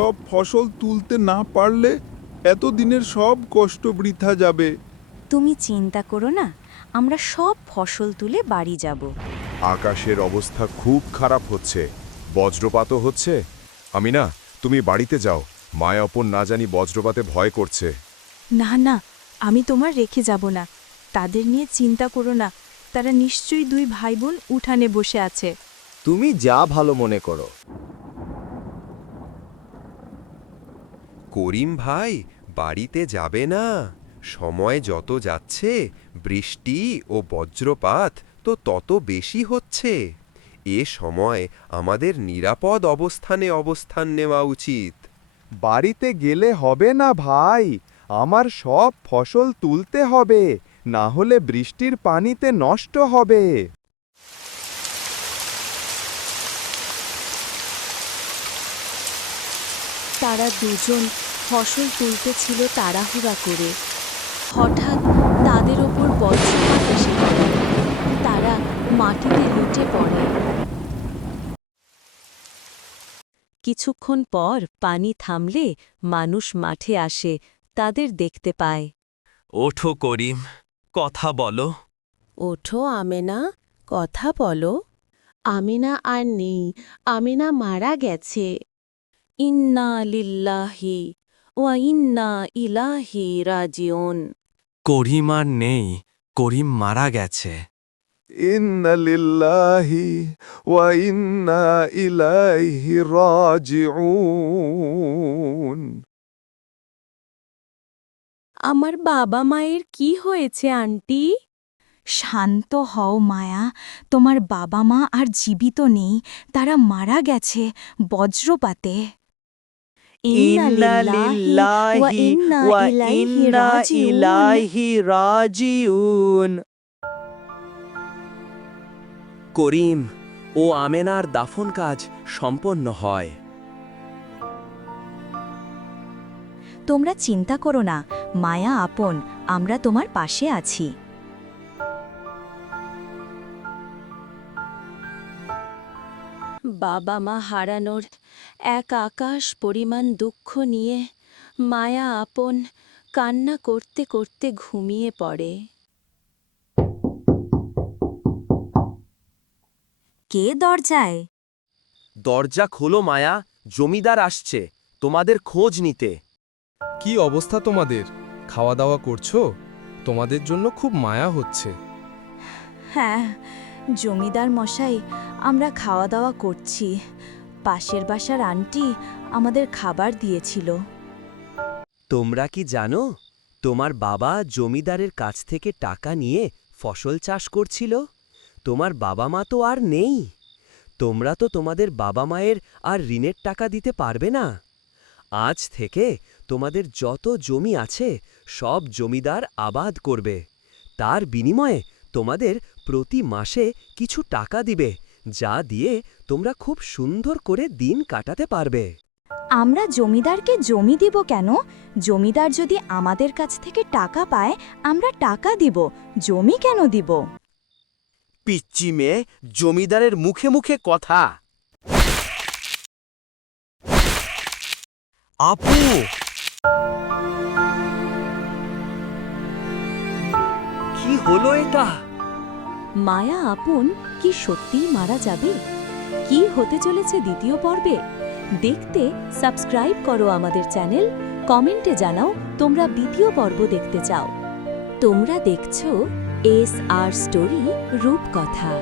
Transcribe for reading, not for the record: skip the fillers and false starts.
সব ফসল তুলতে না পারলে এতদিনের সব কষ্ট বৃথা যাবে। তুমি চিন্তা করো না, আমরা সব ফসল তুলে বাড়ি যাব। আকাশের অবস্থা খুব খারাপ হচ্ছে, বজ্রপাতও হচ্ছে। আমিনা, তুমি বাড়িতে যাও, মায়া অপন না জানি বজ্রপাতে ভয় করছে। না না, আমি তোমার রেখে যাব না। তাদের নিয়ে চিন্তা করো না, তারা নিশ্চয়ই দুই ভাই বোন উঠানে বসে আছে। তুমি যা ভালো মনে করো। করিম ভাই, বাড়িতে যাবে না? সময় যত যাচ্ছে বৃষ্টি ও বজ্রপাত তো তত বেশি হচ্ছে। এ সময় আমাদের নিরাপদ অবস্থান নেওয়া উচিত। বাড়িতে গেলে হবে না ভাই, আমার সব ফসল তুলতে হবে, না হলে বৃষ্টির পানিতে নষ্ট হবে। তারা দুজন ফসল তুলতেছিল তাড়াহুড়া করে। হঠাৎ তাদের ওপর বজ্রপাত এসে পড়ে। তারা মাটিতে লুটে পড়ে। কিছুক্ষণ পর পানি থামলে মানুষ মাঠে আসে, তাদের দেখতে পায়। ওঠো করিম, কথা বলো। ওঠো আমেনা, কথা বলো। আমিনা আর নেই, আমিনা মারা গেছে। ইন্না লিল্লাহি ওয়া ইন্না ইলাহি রাজিউন। করিম আর নেই, করিম মারা গেছে। ইন্না লিল্লাহি ওয়া ইন্না ইলাইহি রাজিউন। আমার বাবা মায়ের কি হয়েছে আন্টি? শান্ত হও মায়া, তোমার বাবা মা আর জীবিত নেই, তারা মারা গেছে বজ্রপাতে। ইন্না লিল্লাহি ওয়া ইন্না ইলাইহি রাজিউন। করিম ও আমেনার দাফন কাজ সম্পন্ন হয়। তোমরা চিন্তা করো না, মায়া আপন, আমরা তোমার পাশে আছি। বাবা মা হারানোর এক আকাশ পরিমাণ দুঃখ নিয়ে মায়া আপন কান্না করতে করতে ঘুমিয়ে পড়ে। কে দরজায়? দরজা খোলো মায়া, জমিদার আসছে তোমাদের খোঁজ নিতে। কি অবস্থা তোমাদের? খাওয়া দাওয়া করছো? তোমাদের জন্য খুব মায়া হচ্ছে। হ্যাঁ জমিদার মশাই, আমরা খাওয়া দাওয়া করছি। পাশের বাসার আন্টি আমাদের খাবার দিয়েছিল। তোমরা কি জানো, তোমার বাবা জমিদারের কাছ থেকে টাকা নিয়ে ফসল চাষ করছিল? তোমার বাবা মা তো আর নেই। তোমরা তো তোমাদের বাবা মায়ের আর ঋণের টাকা দিতে পারবে না। আজ থেকে তোমাদের যত জমি আছে সব জমিদার আবাদ করবে। তার বিনিময়ে তোমাদের প্রতি মাসে কিছু টাকা দিবে, যা দিয়ে তোমরা খুব সুন্দর করে দিন কাটাতে পারবে। আমরা জমিদারকে জমি দিব কেন? জমিদার যদি আমাদের কাছ থেকে টাকা পায়, আমরা টাকা দিব, জমি কেন দিব? পিচ্চি মেয়ে, জমিদারের মুখে মুখে কথা। আপু! কি হলো এটা? মায়া আপন কি সত্যিই মারা যাবে? কি হতে চলেছে দ্বিতীয় পর্বে? দেখতে সাবস্ক্রাইব করো আমাদের চ্যানেল, কমেন্টে জানাও তোমরা দ্বিতীয় পর্ব দেখতে চাও। তোমরা দেখছো SR স্টোরি রূপকথা।